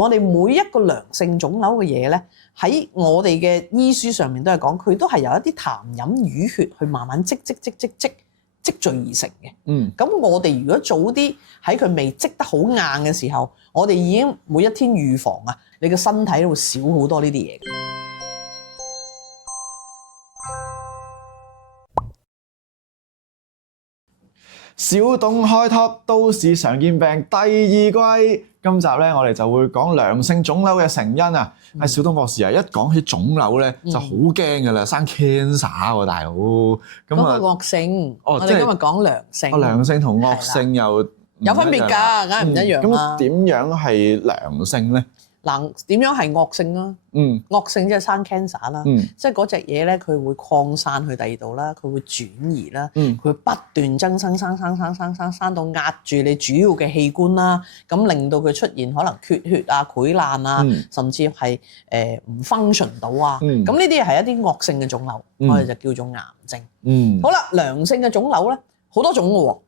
我哋每一個良性腫瘤嘅嘢咧，喺我哋嘅醫書上面都係講，佢都係由一啲痰飲淤血去慢慢積聚而成嘅。咁我哋如果早啲喺佢未積得好硬嘅時候，我哋已經每一天預防啊，你個身體都會少好多呢啲嘢。小董開拓都市常見病第二季，今集咧我哋就會講良性腫瘤嘅成因啊！小董博士啊，一講起腫瘤咧就好驚㗎啦，生 cancer 喎，大佬。咁啊，惡性，我哋今日講良性。良性同惡性有分別㗎，梗係唔一樣啦。咁點樣係良性咧？嗱，點樣係惡性啦？惡性即係生 cancer 啦，即係嗰隻嘢咧，佢會擴散去第二度啦，佢會轉移啦，佢會不斷增生，生到壓住你主要嘅器官啦，咁令到佢出現可能缺血啊、潰爛啊，甚至係唔 function 到啊。咁呢啲係一啲惡性嘅腫瘤，我哋就叫做癌症。好啦，良性嘅腫瘤咧好多種嘅喎。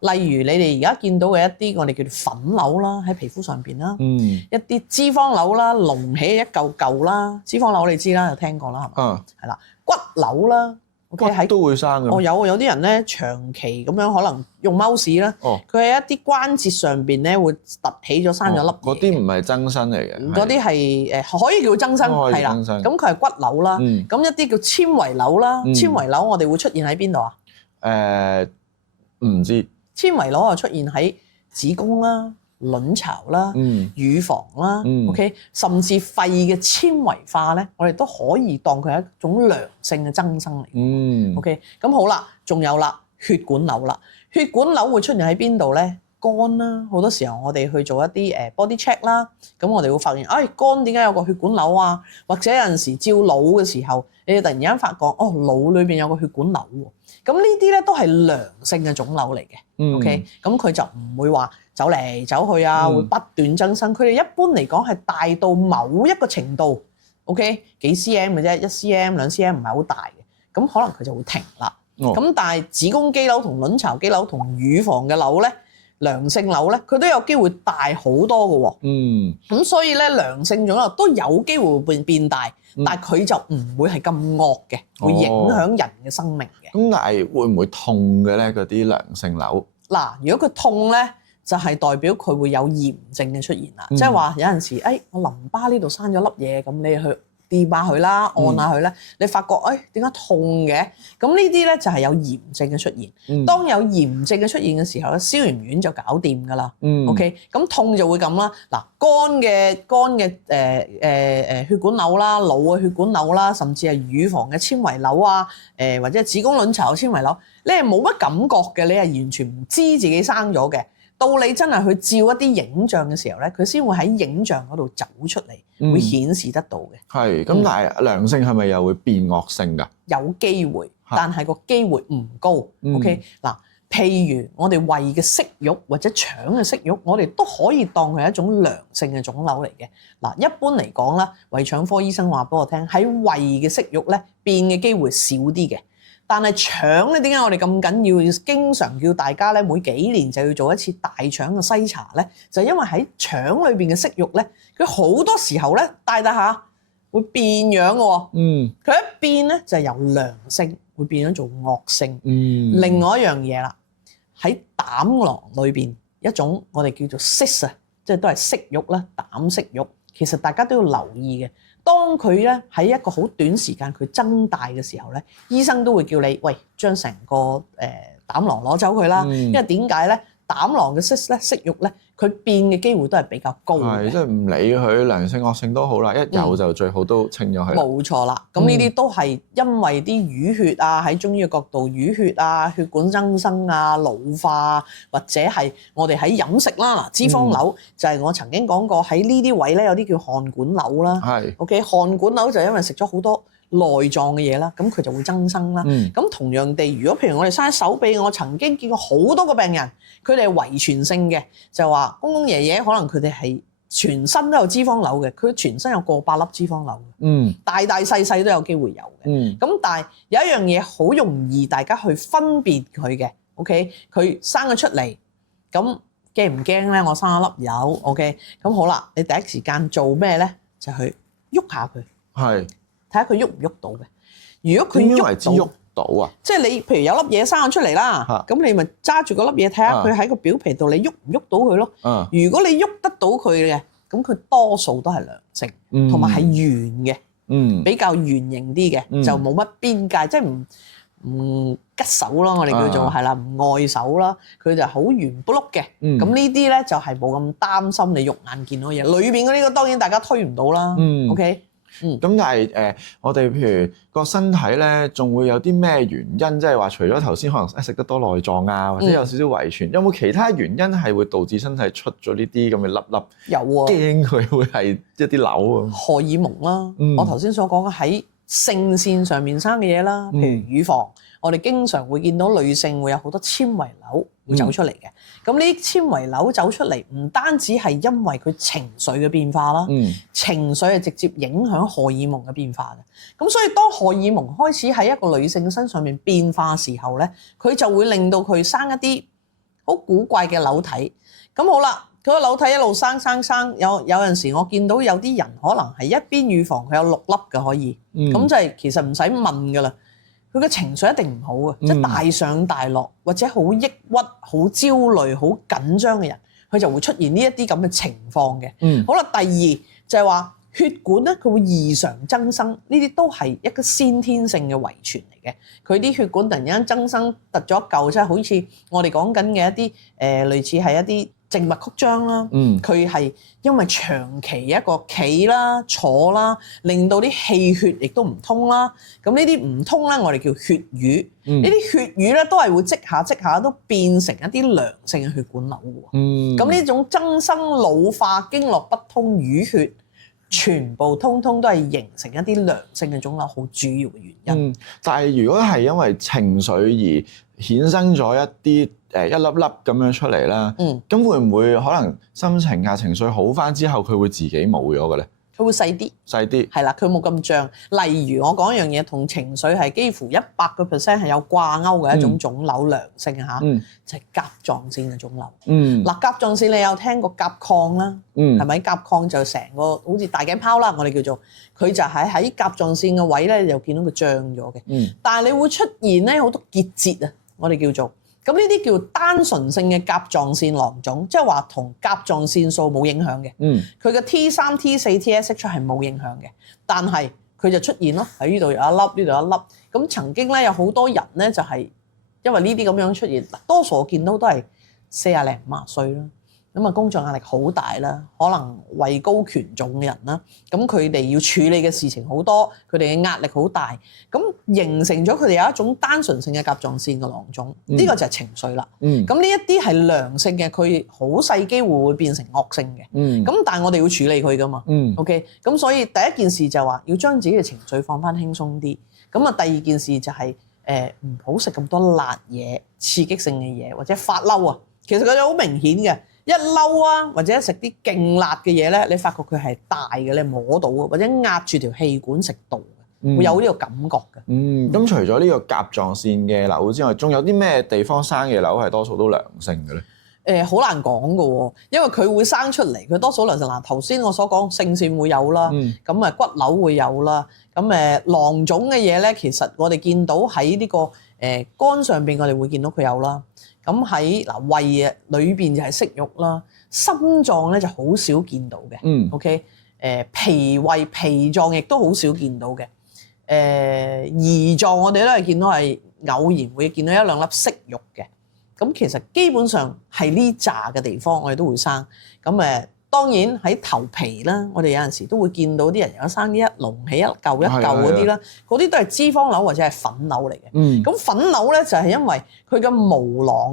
例如你哋而家見到嘅一啲我哋叫做粉瘤啦，喺皮膚上邊啦，一啲脂肪瘤啦，隆起一嚿嚿啦，脂肪瘤你知啦，有聽過啦，係嘛？係啦，骨瘤啦，OK 喺都會生嘅。有啲人咧長期咁樣可能用 mouse 啦，佢喺一啲關節上邊咧會凸起咗生咗粒嘢。嗰啲唔係增生嚟嘅，嗰啲係可以叫增生，係啦。咁佢係骨瘤啦，咁一啲叫纖維瘤啦，纖維瘤我哋會出現喺邊度啊？唔知纖維瘤就出現喺子宮啦、卵巢啦、乳房啦，OK， 甚至肺嘅纖維化咧，我哋都可以當佢係一種良性嘅增生嚟。OK， 咁好啦，仲有啦，血管瘤啦，血管瘤會出現喺邊度咧？肝啦，好多時候我哋去做一啲body check 啦，咁我哋會發現，肝點解有個血管瘤啊？或者有陣時照腦嘅時候，你哋突然間發覺，腦裏邊有個血管瘤喎。咁呢啲咧都係良性嘅腫瘤嚟嘅，OK，咁佢就唔會話走嚟走去啊，會不斷增生。佢哋一般嚟講係大到某一個程度 ，OK， 幾 cm 嘅啫，1 cm、2 cm 唔係好大嘅，咁可能佢就會停啦。咁但係子宮肌瘤同卵巢肌瘤同乳房嘅瘤咧，良性瘤咧，佢都有機會大好多嘅喎。咁所以咧，良性腫瘤都有機會變大。但係佢就唔會係咁惡嘅，會影響人嘅生命嘅。咁但係會唔會痛嘅咧？嗰啲良性瘤嗱，如果佢痛咧，就係代表佢會有炎症嘅出現啦。即係話有陣時，我淋巴呢度生咗粒嘢，咁你去掂下佢啦，按下佢咧，你發覺點解痛嘅？咁呢啲咧就係有炎症嘅出現。當有炎症嘅出現嘅時候咧，消完丸就搞掂㗎啦。OK， 咁痛就會咁啦。嗱，肝嘅血管瘤啦，腦嘅血管瘤啦，甚至係乳房嘅纖維瘤啊，或者子宮卵巢嘅纖維瘤，你係冇乜感覺嘅，你係完全唔知自己生咗嘅。到你真係去照一啲影像嘅時候咧，佢先會喺影像嗰度走出嚟，會顯示得到嘅。係，咁但係良性係咪又會變惡性㗎？有機會，但係個機會唔高。OK，嗱，譬如我哋胃嘅息肉或者腸嘅息肉，我哋都可以當佢係一種良性嘅腫瘤嚟嘅。嗱，一般嚟講啦，胃腸科醫生話俾我聽，喺胃嘅息肉咧變嘅機會少啲嘅。但係腸咧，點解我哋咁緊要經常叫大家咧每幾年就要做一次大腸嘅篩查咧？就係因為喺腸裏邊嘅息肉咧，佢好多時候咧大下會變樣嘅喎。佢一變咧就係由良性會變咗做惡性。另外一樣嘢啦，喺膽囊裏邊一種我哋叫做 cyst 啊，即係都係息肉啦，膽息肉。其實大家都要留意嘅。當佢咧喺一個好短時間佢增大嘅時候咧，醫生都會叫你喂將成個膽囊攞走佢啦。因為點解咧？膽囊嘅息肉咧，佢變嘅機會都係比較高嘅。係，即係唔理佢良性惡性都好啦，一有就最好都清咗佢。冇錯啦，咁呢啲都係因為啲淤血啊，喺中醫嘅角度，淤血啊、血管增生啊、老化或者係我哋喺飲食啦，脂肪瘤就係我曾經講過喺呢啲位咧有啲叫汗管瘤啦。係 OK， 汗管瘤就因為食咗好多內臟嘅嘢啦，咁佢就會增生啦。咁同樣地，如果譬如我哋生喺手臂，我曾經見過好多個病人，佢哋係遺傳性嘅，就話公公爺爺可能佢哋係全身都有脂肪瘤嘅，佢全身有過百粒脂肪瘤嘅，大大細細都有機會有嘅。咁但係有一樣嘢好容易大家去分辨佢嘅 ，OK， 佢生咗出嚟，咁驚唔驚咧？我生咗粒疣 ，OK， 咁好啦，你第一時間做咩咧？就去喐下佢，睇下佢喐唔喐到嘅。如果佢喐到啊，即係你譬如有粒嘢生咗出嚟啦，咁你咪揸住嗰粒嘢睇下佢喺個表皮度，你喐唔喐到佢咯？如果你喐得到佢嘅，咁佢多數都係良性，同埋係圓嘅，比較圓形啲嘅，就冇乜邊界，即係唔吉手咯，我哋叫做係啦，唔礙手啦，佢就好圓卜碌嘅。咁呢啲咧就係冇咁擔心你肉眼見到嘅嘢，裏邊嗰啲當然大家推唔到啦。OK。咁但係我哋譬如個身體咧，仲會有啲咩原因？即係話除咗頭先可能食得多內臟啊，或者有少少遺傳，有冇其他原因係會導致身體出咗呢啲咁嘅粒粒？有喎，驚佢會係一啲瘤啊。荷爾蒙啦，我頭先所講嘅喺性腺上面生嘅嘢啦，譬如乳房，我哋經常會見到女性會有好多纖維瘤會走出嚟嘅。咁呢啲纖維瘤走出嚟，唔單止係因為佢情緒嘅變化啦，情緒係直接影響荷爾蒙嘅變化嘅。咁所以當荷爾蒙開始喺一個女性身上面變化嘅時候咧，佢就會令到佢生一啲好古怪嘅瘤體。咁好啦，佢個瘤體一路生，有陣時我見到有啲人可能係一邊乳房佢有6粒嘅可以，咁就係其實唔使問噶啦。佢嘅情緒一定唔好嘅，即係大上大落或者好抑鬱、好焦慮、好緊張嘅人，佢就會出現呢一啲咁嘅情況嘅。好啦，第二就係話血管咧，佢會異常增生，呢啲都係一個先天性嘅遺傳嚟嘅。佢啲血管突然間增生突咗一嚿，即係好似我哋講緊嘅一啲類似係一啲靜脈曲張啦，佢係因為長期一個企啦、坐啦，令到啲氣血亦都唔通啦。咁呢啲唔通咧，我哋叫血瘀。呢啲血瘀咧都係會積下都變成一啲良性嘅血管瘤嘅。咁呢種增生、老化、經絡不通、淤血，全部通通都係形成一啲良性嘅腫瘤，好主要嘅原因。但係如果係因為情緒而衍生咗一啲一粒粒咁樣出嚟啦，咁會唔會可能心情啊情緒好返之後，佢會自己冇咗嘅咧？佢會細啲，係啦，佢冇咁脹。例如我講一樣嘢，同情緒係幾乎100% 係有掛鈎嘅一種腫瘤，良性嚇，就係甲狀腺嘅腫瘤。嗱，甲狀腺你有聽過甲亢啦，係咪？甲亢就成個好似大頸泡啦，我哋叫做佢就係喺甲狀腺嘅位咧，就見到佢脹咗嘅。但係你會出現咧好多結節啊，我哋叫做。咁呢啲叫單純性嘅甲狀腺囊腫，即係話同甲狀腺素冇影響嘅。佢嘅 T3、T4、TSH 係冇影響嘅，但係佢就出現咯，喺呢度有一粒，呢度有一粒。咁曾經咧有好多人咧就係因為呢啲咁樣出現，多數我見到都係40零50歲啦。咁啊，工作壓力好大啦，可能位高權重嘅人啦，咁佢哋要處理嘅事情好多，佢哋嘅壓力好大，咁形成咗佢哋有一種單純性嘅甲狀腺嘅囊腫，呢個就係情緒啦。咁呢一啲係良性嘅，佢好細機會會變成惡性嘅。咁但係我哋要處理佢噶嘛。OK， 咁所以第一件事就係話要將自己嘅情緒放翻輕鬆啲。咁啊，第二件事就係唔好食咁多辣嘢、刺激性嘅嘢，或者發嬲啊。其實佢哋好明顯嘅。一嬲啊，或者食啲勁辣嘅嘢咧，你發覺佢係大嘅，你摸到嘅，或者壓住條氣管食道嘅，會有呢個感覺嘅。咁除咗呢個甲狀腺嘅瘤之外，仲有啲咩地方生嘅瘤係多數都良性嘅咧？好難講嘅喎，因為佢會生出嚟，佢多數良性。嗱，頭先我所講性腺會有啦，咁啊骨瘤會有啦，咁囊腫嘅嘢咧，其實我哋見到喺呢個肝上邊，我哋會見到佢有啦。咁喺胃啊裏邊就係息肉啦，心臟咧就好少見到嘅。OK， 脾胃脾臟亦都好少見到嘅。胰臟我哋都係見到係偶然會見到一兩粒息肉嘅。咁其實基本上係呢紮嘅地方我哋都會生。咁當然喺頭皮啦，我哋有陣時都會見到啲人有生啲一隆起一嚿嗰啲啦，嗰啲都係脂肪瘤或者係粉瘤嚟嘅。咁粉瘤咧就係因為佢嘅毛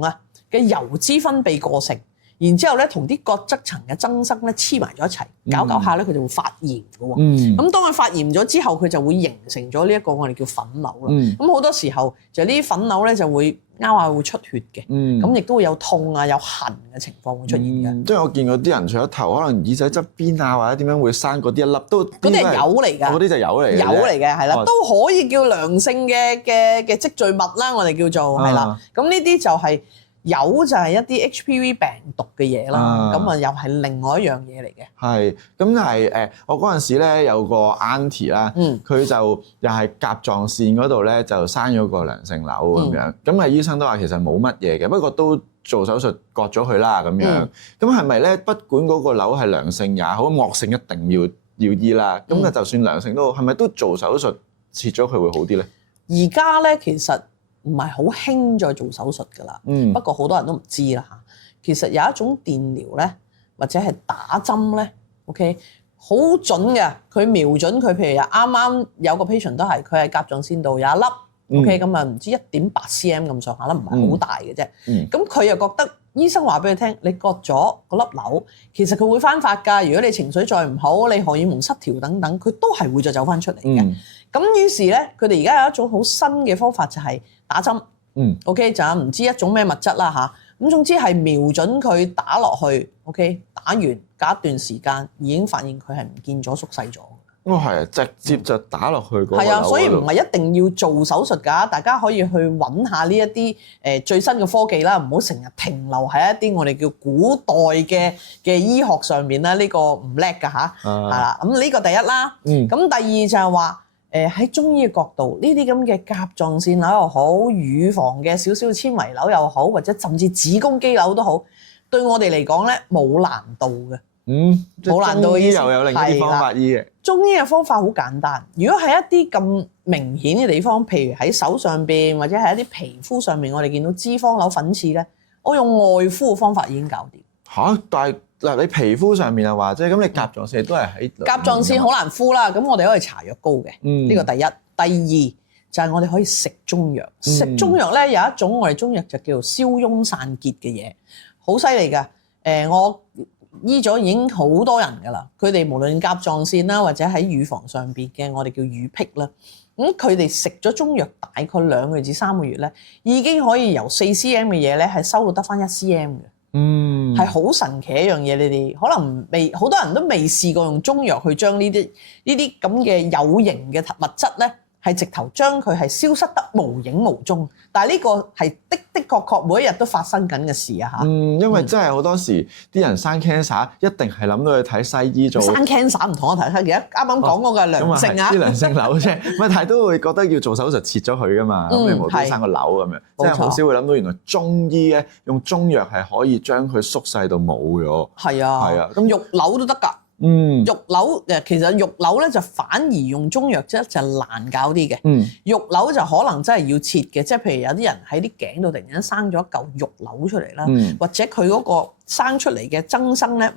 囊啊嘅油脂分泌過剩，然之後咧同啲角質層嘅增生咧黐埋咗一齊，搞下咧佢就會發炎嘅喎。咁當佢發炎咗之後，佢就會形成咗呢一個我哋叫粉瘤啦。咁好多時候就呢啲粉瘤咧就會拗下會出血嘅，咁亦都會有痛啊有痕嘅情況會出現嘅。即係我見過啲人除咗頭，可能耳仔側邊啊或者點樣會生嗰啲一粒都嗰啲係疣嚟㗎，嗰啲就疣嚟嘅，疣嚟嘅係啦，都可以叫良性嘅積聚物啦，我哋叫做係啦。咁呢啲就係有就係一啲 HPV 病毒嘅嘢啦，咁啊又係另外一樣嘢嚟嘅。係，咁但係我嗰陣時咧有個 auntie 啦，佢就又係甲狀腺嗰度咧就生咗個良性瘤咁樣，咁醫生都話其實冇乜嘢嘅，不過都做手術割咗佢啦咁樣。咁係咪咧？不管嗰個瘤係良性也好，惡性一定要醫啦。咁就算良性都好，係咪都做手術切咗佢會好啲咧？而家咧其實唔係好興再做手術㗎啦，不過好多人都唔知啦嚇。其實有一種電療咧，或者係打針咧 ，OK， 好準嘅。佢瞄準佢，譬如啱啱有個 patient 都係，佢係甲狀腺度有一粒 ，OK， 咁啊唔知1.8 cm 咁上下啦，唔係好大嘅啫。咁佢又覺得醫生話俾佢聽，你割咗嗰粒瘤，其實佢會翻發㗎。如果你情緒再唔好，你荷爾蒙失調等等，佢都係會再走翻出嚟嘅。咁於是咧，佢哋而家有一種好新嘅方法就係打針，OK 就唔知一種咩物質啦嚇。咁總之係瞄準佢打落去 ，OK 打完隔一段時間已經發現佢係唔見咗縮細咗。哦，係啊，直接就打落去嗰個瘤嗰度。係啊，所以唔係一定要做手術㗎，大家可以去揾下呢一啲最新嘅科技啦，唔好成日停留喺一啲我哋叫古代嘅醫學上面啦，呢個唔叻㗎嚇，係啦。咁呢個第一啦，咁第二就係話。喺中醫嘅角度，呢啲咁嘅甲狀腺瘤又好，乳房嘅少少纖維瘤又好，或者甚至子宮肌瘤都好，對我哋嚟講咧冇難度嘅。冇難度嘅意思。中醫又有另一啲方法醫嘅。中醫嘅方法好簡單，如果係一啲咁明顯嘅地方，譬如喺手上邊或者係一啲皮膚上面，我哋見到脂肪瘤粉刺咧，我用外敷嘅方法已經搞掂。嚇！但係嗱，你皮膚上面啊話啫，咁你甲狀腺都係喺甲狀腺好難敷啦，咁我哋可以搽藥膏嘅，呢個第一。第二就係我哋可以食中藥，食中藥咧有一種我哋中藥就叫做消痈散結嘅嘢，好犀利㗎。我醫咗已經好多人㗎啦，佢哋無論甲狀腺啦，或者喺乳房上邊嘅我哋叫乳癖啦，咁佢哋食咗中藥大概2個月至3個月咧，已經可以由4 cm 嘅嘢咧係收到得返1 cm 嘅。係好神奇一樣嘢，你哋可能好多人都未試過用中藥去將呢啲咁嘅有形嘅物質咧，係直頭將佢係消失得無影無蹤。但係呢個係的確每一日都發生緊嘅事啊嚇。因為真係好多時啲人生 cancer 一定係諗到去睇西醫做。生 cancer 唔同啊，睇而家啱啱講嗰個係良性啊。啲良性瘤啫，但係都會覺得要做手術切咗佢噶嘛，咁你無端生個瘤咁樣，即係好少會諗到原來中醫咧用中藥係可以將佢縮細到冇咗。係啊，咁肉瘤都得㗎。肉瘤其實肉瘤咧就反而用中藥啫就難搞啲嘅。肉瘤就可能真係要切嘅，即係譬如有啲人喺啲頸度突然間生咗一嚿肉瘤出嚟啦，或者佢嗰個生出嚟嘅增生咧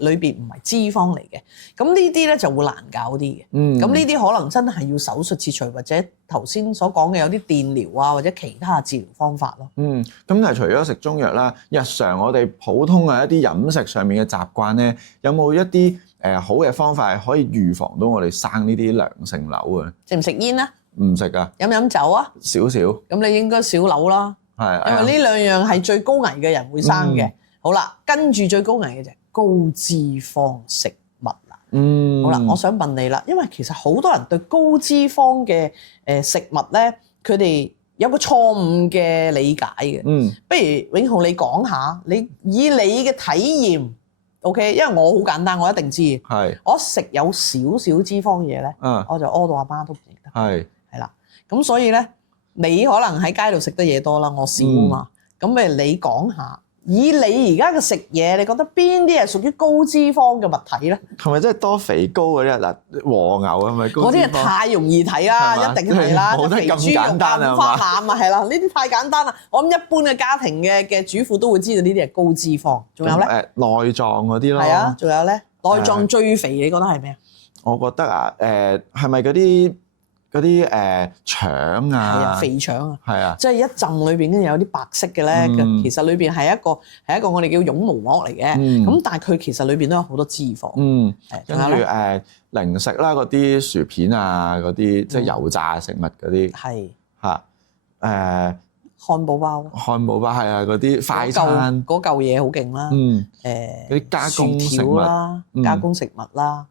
裏邊唔係脂肪嚟嘅，咁呢啲咧就會難搞啲嘅。咁呢啲可能真係要手術切除，或者頭先所講嘅有啲電療啊，或者其他治療方法咯。咁但係除咗食中藥啦，日常我哋普通嘅一啲飲食上面嘅習慣咧，有冇一啲好嘅方法係可以預防到我哋生呢啲良性瘤嘅？食唔食煙啊？唔食啊。飲酒啊？少少。咁你應該少瘤啦。係。因為呢兩樣係最高危嘅人會生嘅。好啦，跟住最高危嘅就係高脂肪食物啦。好啦，我想問你啦，因為其實好多人對高脂肪嘅食物咧，佢哋有個錯誤嘅理解嘅。不如永浩你講下，以你嘅體驗 ，OK？ 因為我好簡單，我一定知。係。我食有少少脂肪嘢咧，我就屙到阿媽都唔認得。係啦，咁所以咧，你可能喺街度食得嘢多啦，我少啊嘛。咁不如你講下。以你而家嘅食嘢，你覺得邊啲係屬於高脂肪嘅物體咧？係咪真係多肥膏嗰啲啊？嗱，和牛係咪高脂肪？嗰啲係太容易睇啦，一定係啦。冇得咁簡單啊嘛！花腩啊，係啦，呢啲太簡單啦。我諗一般嘅家庭嘅主婦都會知道呢啲係高脂肪。仲有咧？內臟嗰啲咯。係啊，仲有咧？內臟最肥，你覺得係咩啊？我覺得啊，係咪嗰啲腸啊？係啊，肥腸啊。係啊。即係一浸裏邊咧有啲白色嘅咧，其實裏邊係一個我哋叫絨毛膜嚟嘅。咁但係佢其實裏邊都有好多脂肪。跟住零食啦，嗰啲薯片啊，嗰啲即係油炸食物嗰啲。係。嚇漢堡包。漢堡包係啊，嗰啲快餐。嗰嚿嘢好勁啦。嗰啲加工食物啦，加工食物啦。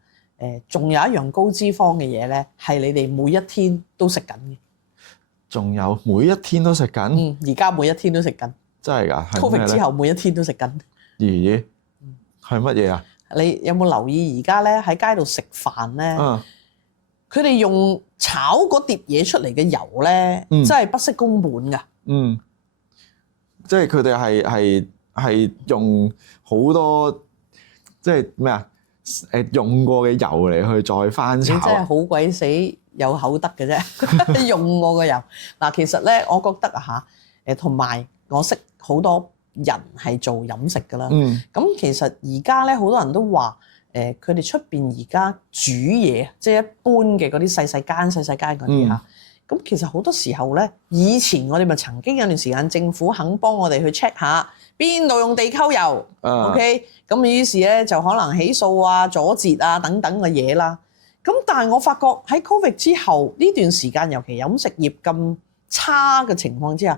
仲有一樣高脂肪嘅嘢咧，係你哋每一天都食緊嘅。仲有每一天都食緊？而家每一天都食緊。真係㗎？Covid 之後每一天都食緊。咦？係乜嘢啊？你有冇留意而家咧喺街度食飯咧？佢哋用炒嗰碟嘢出嚟嘅油咧，真係不惜工本㗎。即係佢哋係用好多即係咩啊？用過嘅油嚟去再翻炒。你真係好鬼死有口德嘅啫，用過嘅油嗱，其實咧，我覺得啊嚇同埋我識好多人係做飲食㗎啦。咁其實而家咧好多人都話佢哋出邊而家煮嘢，即係一般嘅嗰啲細細間嗰啲嚇。咁其實好多時候咧，以前我哋咪曾經有段時間政府肯幫我哋去 check 下邊度用地溝油，OK， 咁於是咧就可能起訴啊、阻截啊等等嘅嘢啦。咁但係我發覺喺 Covid 之後呢段時間，尤其飲食業咁差嘅情況之下，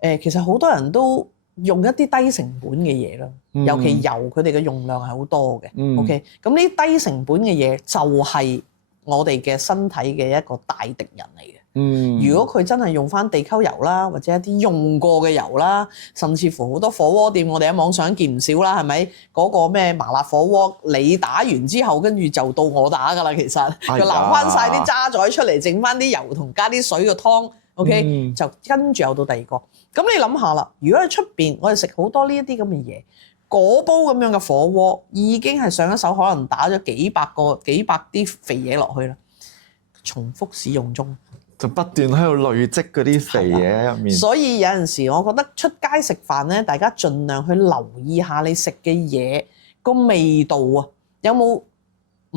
其實好多人都用一啲低成本嘅嘢咯，尤其油佢哋嘅用量係好多嘅，OK， 咁呢啲低成本嘅嘢就係我哋嘅身體嘅一個大敵人嚟嘅。如果佢真係用翻地溝油啦，或者一啲用過嘅油啦，甚至乎好多火鍋店，我哋喺網上見唔少啦，係咪？嗰個咩麻辣火鍋，你打完之後，跟住就到我打㗎啦。其實就撈翻晒啲渣滓出嚟，整翻啲油同加啲水嘅湯，OK，就跟住又到第二個。咁你諗下啦，如果喺出邊我哋食好多呢一啲咁嘅嘢，嗰煲咁樣嘅火鍋已經係上一手，可能打咗幾百啲肥嘢落去啦，重複使用中。就不斷喺度累積嗰啲肥嘢入面，所以有陣時我覺得出街食飯咧，大家盡量去留意下你食嘅嘢個味道啊，有冇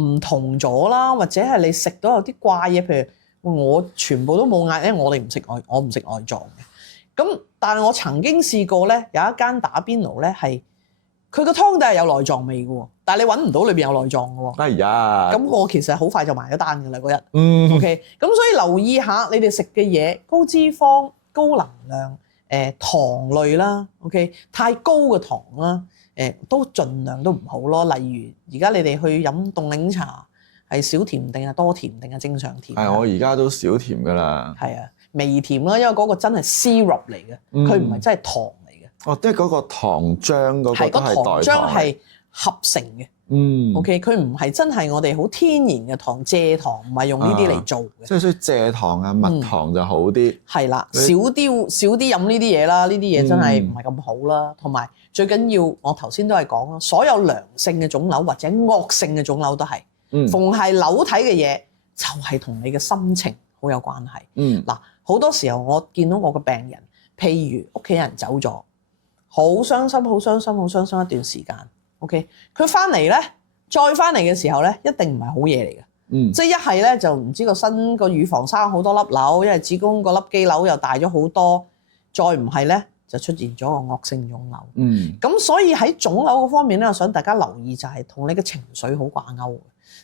唔同咗啦，或者係你食到有啲怪嘢，譬如我全部都冇嗌，因為我哋唔食我唔食外臟嘅。咁但係我曾經試過咧，有一間打邊爐咧係佢個湯底係有內臟味嘅喎，但係你揾唔到裏邊有內臟嘅喎。哎呀！咁我其實好快就埋咗單㗎啦嗰日。OK， 咁所以留意下你哋食嘅嘢，高脂肪、高能量、糖類啦。OK， 太高嘅糖啦，都盡量都唔好咯。例如而家你哋去飲凍檸茶，係少甜定係多甜定係正常甜？我而家都少甜㗎啦。係啊，微甜啦，因為嗰個真係 syrup 嚟嘅，佢唔係真係糖。即係嗰個糖漿嗰個係代糖，糖漿係合成嘅。OK， 佢唔係真係我哋好天然嘅糖，蔗糖唔係用呢啲嚟做嘅。即係所以蔗糖啊、蜜糖就好啲。係啦，少啲飲呢啲嘢啦，呢啲嘢真係唔係咁好啦。同埋最緊要，我頭先都係講啦，所有良性嘅腫瘤或者惡性嘅腫瘤都係，逢係瘤體嘅嘢就係同你嘅心情好有關係。嗱，好多時候我見到我嘅病人，譬如屋企人走咗。好傷心一段時間 ，OK， 佢翻嚟咧，再翻嚟嘅時候咧，一定唔係好嘢嚟嘅，即係一係咧就唔知個身個乳房生好多粒瘤，因為子宮個粒肌瘤又大咗好多，再唔係咧就出現咗個惡性腫瘤。咁所以喺腫瘤嗰方面咧，我想大家留意就係同你嘅情緒好掛鈎嘅。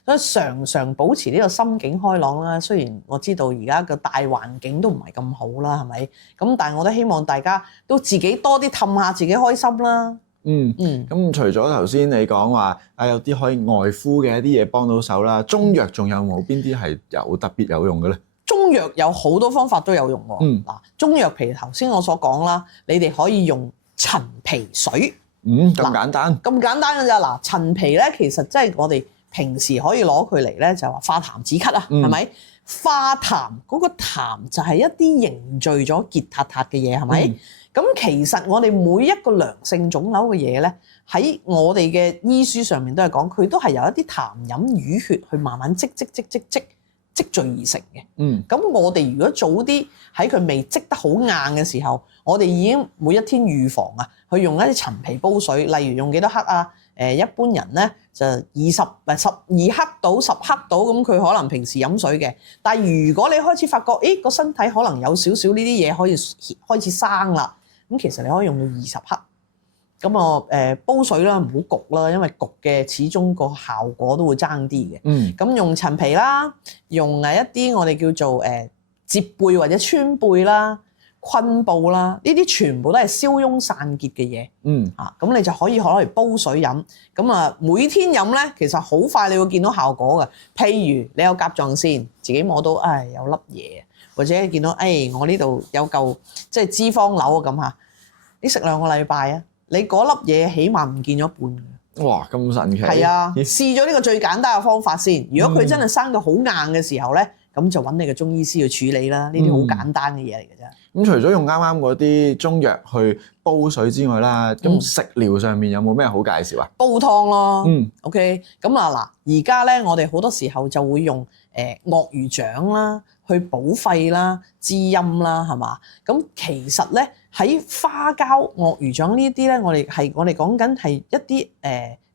所以常保持呢個心境開朗啦。雖然我知道而家個大環境都唔係咁好啦，係咪？咁但係我都希望大家都自己多啲氹下自己開心啦。咁除咗頭先你講話有啲可以外敷嘅一啲嘢幫到手啦，中藥仲有冇邊啲係有特別有用嘅咧？中藥有好多方法都有用喎。中藥譬如頭先我所講啦，你哋可以用陳皮水。咁簡單？咁簡單㗎咋？嗱，陳皮咧其實即係我哋平時可以攞佢嚟咧，就話化痰止咳啊，係咪？化痰嗰個痰就係一啲凝聚咗結塔塔嘅嘢，係咪？咁其實我哋每一個良性腫瘤嘅嘢咧，喺我哋嘅醫書上面都係講，佢都係由一啲痰飲淤血去慢慢積聚而成嘅。咁我哋如果早啲喺佢未積得好硬嘅時候，我哋已經每一天預防啊，去用一啲陳皮煲水，例如用幾多克啊？一般人咧就12克到10克到，咁佢可能平時飲水嘅。但係如果你開始發覺，個身體可能有少少呢啲嘢可以開始生啦，咁其實你可以用到20克。咁煲水啦，唔好焗啦，因為焗嘅始終個效果都會爭啲嘅。咁用陳皮啦，用一啲我哋叫做折貝或者川貝啦。昆布啦，呢啲全部都係消痈散結嘅嘢。咁你就可以攞嚟煲水飲。咁每天飲咧，其實好快你會見到效果嘅。譬如你有甲狀腺，自己摸到有粒嘢，或者見到我呢度有嚿即係脂肪瘤咁嚇，你食2個禮拜啊，你嗰粒嘢起碼唔見咗一半。哇，咁神奇！係啊，試咗呢個最簡單嘅方法先。如果佢真係生到好硬嘅時候咧，咁就揾你嘅中醫師去處理啦。呢啲好簡單嘅嘢嚟嘅啫。咁除咗用啱啱嗰啲中藥去煲水之外啦，咁食療上面有冇咩好介紹啊？煲湯咯，OK。咁啊嗱，而家咧我哋好多時候就會用鱷魚掌啦，去補肺啦、滋陰啦，係嘛？咁其實咧喺花膠、鱷魚掌呢啲咧，我哋講緊係一啲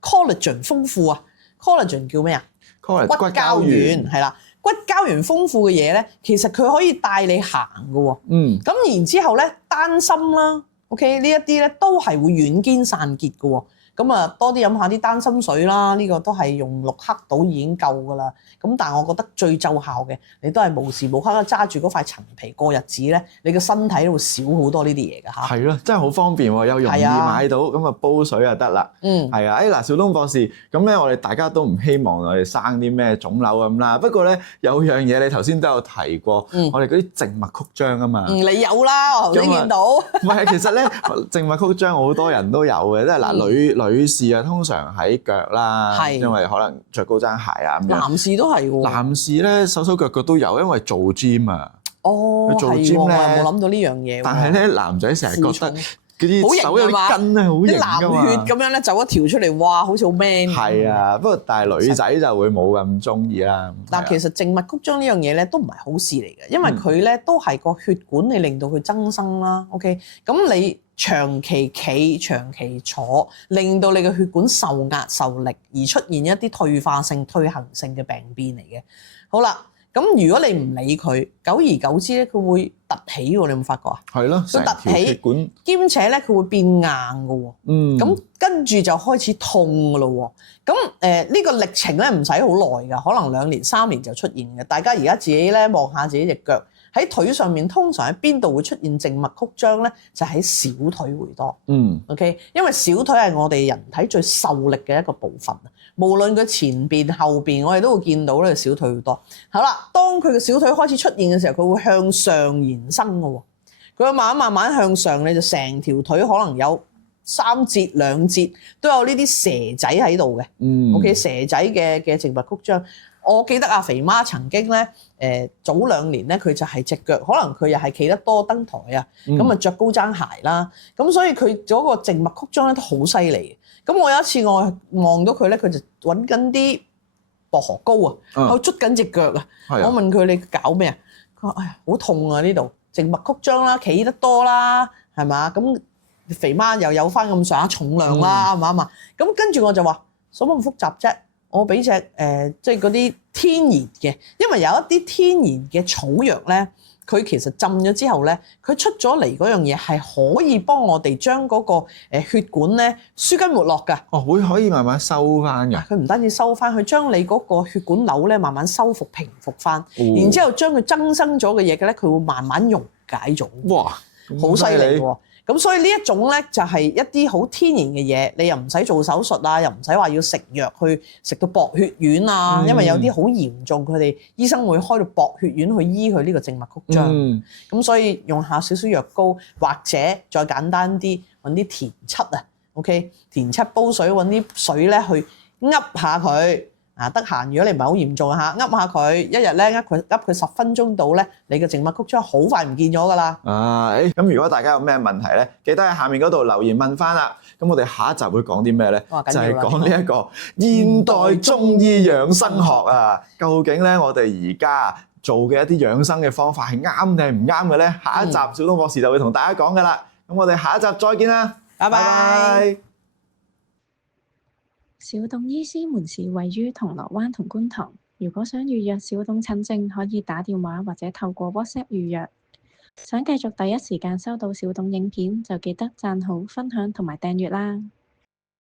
collagen 豐富啊 ，collagen 叫咩啊？骨膠原係啦，骨膠原豐富嘅嘢咧，其實佢可以帶你行㗎喎。咁然之後咧，丹參啦 ，OK 呢一啲咧都係會軟堅散結㗎喎。咁啊，多啲飲下啲丹參水啦，呢個都係用6克到已經夠㗎啦。咁但係我覺得最奏效嘅，你都係無時無刻都揸住嗰塊陳皮過日子咧，你個身體都會少好多呢啲嘢㗎嚇。係咯，真係好方便喎，又容易買到，咁啊煲水就得啦。係啊，嗱，小東博士，咁咧我哋大家都唔希望我哋生啲咩腫瘤咁啦。不過咧有樣嘢你頭先都有提過，我哋嗰啲靜脈曲張啊嘛。你有啦，我頭先見到。唔係，其實咧靜脈曲張好多人都有嘅，即係嗱女士啊，通常喺腳啦，因為可能着高踭鞋啊咁樣。男士都係喎。男士咧手腳腳都有，因為做 gym 啊。做 gym 咧，我冇諗到呢樣嘢。但係咧，男仔成日覺得嗰啲手有啲筋咧，好型㗎嘛。啲藍血咁樣咧，走一條出嚟，哇，好似好 man。係啊，不過但係女仔就會冇咁中意啦。嗱，其實靜脈曲張呢樣嘢咧，都唔係好事嚟嘅，因為佢咧都係個血管你令到佢增生啦。OK，咁你長期企、長期坐，令到你嘅血管受壓受力，而出現一啲退化性、退行性嘅病變嚟嘅。好啦。咁如果你唔理佢，久而久之咧，佢會凸起喎，你有冇發覺啊？係咯，佢凸起血管，兼且咧佢會變硬嘅喎。咁跟住就開始痛嘅咯喎。咁呢個歷程咧唔使好耐㗎，可能2年3年就出現嘅。大家而家自己咧望下自己隻腳，喺腿上面通常喺邊度會出現靜脈曲張咧？就喺小腿會多。OK， 因為小腿係我哋人體最受力嘅一個部分。無論佢前邊後邊，我哋都會見到咧小腿好多。好啦，當佢嘅小腿開始出現嘅時候，佢會向上延伸嘅喎。佢會慢慢向上，你就成條腿可能有3節2節都有呢啲蛇仔喺度嘅。OK， 蛇仔嘅靜脈曲張。我記得阿肥媽曾經咧，早2年咧，佢就係隻腳，可能佢又係企得多登台啊，咁啊着高踭鞋啦，咁所以佢嗰個靜脈曲張咧都好犀利。咁我有一次我望到佢咧，佢就揾緊啲薄荷膏啊，佢捽緊隻腳啊。我問佢你搞咩啊？佢話：哎呀，好痛啊！呢度靜脈曲張啦，企得多啦，係嘛？咁肥媽又有翻咁上下重量啦，係嘛嘛？咁跟住我就話：使乜咁複雜啫？我俾隻即係嗰啲天然嘅，因為有一啲天然嘅草藥咧，佢其實浸咗之後咧，佢出咗嚟嗰樣嘢係可以幫我哋將嗰個血管咧舒筋活絡㗎。哦，會可以慢慢收翻㗎。佢唔單止收翻，佢將你嗰個血管瘤咧慢慢修復平復翻，然之後將佢增生咗嘅嘢嘅咧，佢會慢慢溶解咗。哇，好犀利喎！咁所以呢一種咧就係一啲好天然嘅嘢，你又唔使做手術啊，又唔使話要食藥去食到薄血丸啊，因為有啲好嚴重，佢哋醫生會開到薄血丸去醫佢呢個靜脈曲張。咁所以用下少少藥膏，或者再簡單啲揾啲田七啊 ，OK， 田七煲水揾啲水咧去噏下佢。得閒如果你唔係好嚴重嚇，噏下佢，一日咧噏佢10分鐘到咧，你嘅靜脈曲張好快唔見咗㗎啦。咁如果大家有咩問題咧，記得喺下面嗰度留言問翻啦。咁我哋下一集會講啲咩咧？就係講呢一個現代中醫養生學啊。究竟咧我哋而家做嘅一啲養生嘅方法係啱定係唔啱嘅咧？下一集小東博士就會同大家講㗎啦。咁我哋下一集再見啦，拜拜。小董醫師門市位於銅鑼灣同觀塘，如果想預約小董診症，可以打電話或者透過 WhatsApp 預約。想繼續第一時間收到小董影片，就記得讚好、分享同埋訂閱啦。